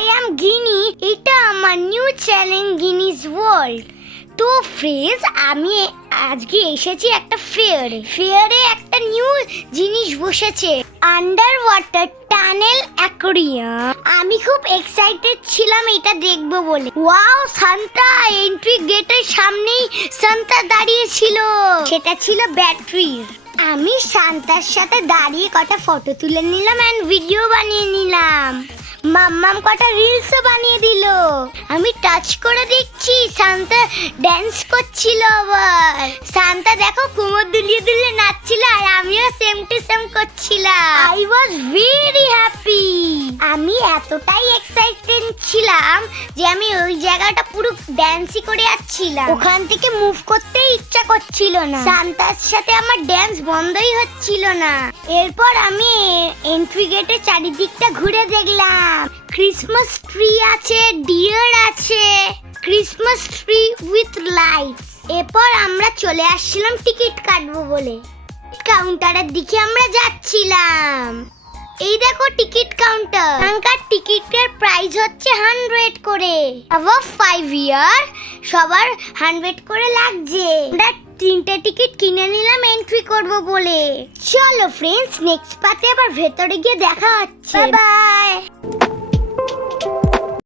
I am গিনি। এটা আমার new channel Guinness world. তো ফ্রেন্ডস, আমি আজকে এসেছি একটা ফেয়ারে একটা নিউ জিনিস বসেছে, আন্ডার ওয়াটার টানেল অ্যাকোয়ারিয়াম। আমি খুব এক্সাইটেড ছিলাম এটা দেখবো বলে। ওয়াও, সান্তা এন্ট্রি গেটের সামনেই সান্তা দাঁড়িয়ে ছিল। সেটা ছিল ব্যাটারির। আমি সান্তার সাথে দাঁড়িয়ে কটা ফটো তুলে নিলাম এন্ড ভিডিও বানিয়ে নিলাম। মাম্মাম কটা রিলসও বানিয়ে দিল। আমি টাচ করে দেখছি সান্তা ড্যান্স করছিল। আবার সান্তা দেখো কোমর দুলিয়ে দুলিয়ে নাচছিল, আর আমিও সেম টু সেম করছিলাম। I was very happy. আমি এতটাই এক্সাইটেড ছিলাম যে আমি ওই জায়গাটা পুরো ড্যান্সই করে যাচ্ছিলাম। ওখান থেকে মুভ করতে ইচ্ছা করছিল না। সান্তার সাথে আমার ড্যান্স বন্ধই হচ্ছিল না। এরপর আমি এন্ট্রি গেটে চারিদিকটা ঘুরে দেখলাম। ক্রিসমাস ট্রি আছে, ডিয়ার আছে, ক্রিসমাস ট্রি উইথ লাইটস। এরপর আমরা চলে আসছিলাম টিকিট কাটবো বলে। কাউন্টারের দিকে আমরা যাচ্ছিলাম। এই দেখো টিকিট কাউন্টার। এখানকার টিকিটের প্রাইস হচ্ছে 100 করে। অ্যাবভ 5 ইয়ার সবার 100 করে লাগছে। আমরা 3টে টিকিট কিনে নিলাম এন্ট্রি করব বলে। চলো ফ্রেন্ডস, নেক্সট পার্টে আবার ভেতরে গিয়ে দেখা হচ্ছে। Bye bye.